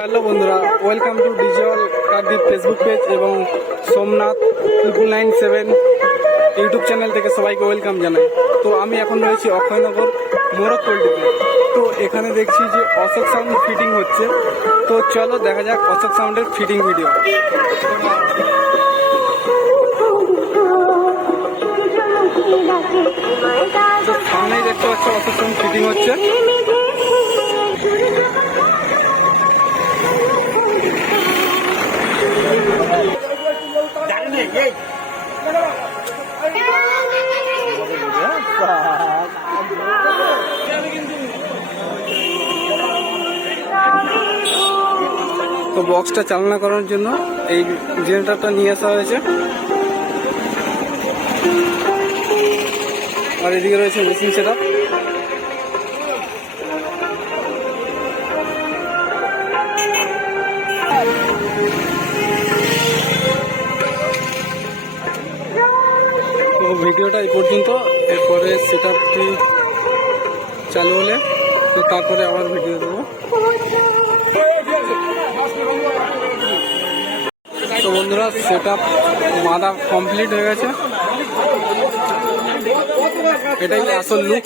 Hello বন্ধুরা, welcome to digital Kakdwip Facebook page এবং Somnath 997 YouTube channel থেকে সবাইকে ওয়েলকাম জানাই। তো আমি এখন রয়েছি অক্ষয়নগর মোরগ পোল্ট্রিতে। তো এখানে দেখছি যে অশোক সাউন্ড ফিটিং হচ্ছে। তো চলো দেখা যাক অশোক সাউন্ডের ফিটিং ভিডিও। তো সামনেই দেখতে পাচ্ছ অশোক সাউন্ড ফিটিং হচ্ছে। তো বক্সটা চালনা করার জন্য এই জেনারেটরটা নিয়ে আসা হয়েছে। আর এদিকে রয়েছে মেশিন সেটআপ। তো ভিডিওটা এই পর্যন্ত, এরপরে সেটআপটি চালু হলে তো তারপরে আবার ভিডিও দেবো। তো বন্ধুরা, সেটআপ মাদা কমপ্লিট হয়ে গেছে। এটাই আসল লুক।